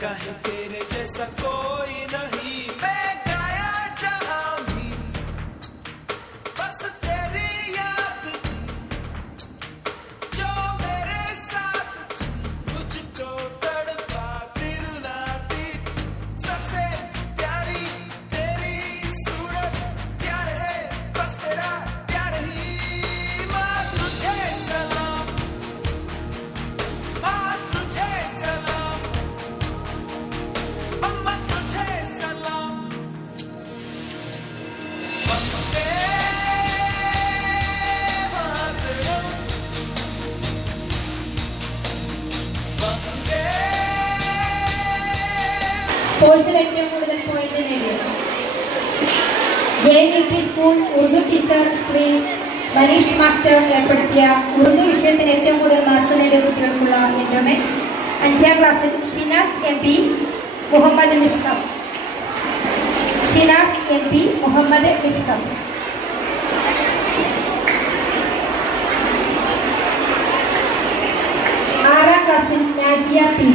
कहे तेरे जैसा कोई। സ്പോർട്സിൽ ഏറ്റവും കൂടുതൽ പോയിന്റ് നേടിയത്. J U P school Urdu teacher Shri Manish master ഏർപ്പെടുത്തിയ ഉറുദു വിഷയത്തിന് ഏറ്റവും കൂടുതൽ മാർക്ക് നേടിയ കുട്ടികൾക്കുള്ള എൻഡോമെന്റ് അഞ്ചാം ക്ലാസ്സിൽ Shinas M P Muhammad Miskam. Shinas M P Muhammad Miskam. ആറാം ക്ലാസ്സിൽ നാജിയ പി.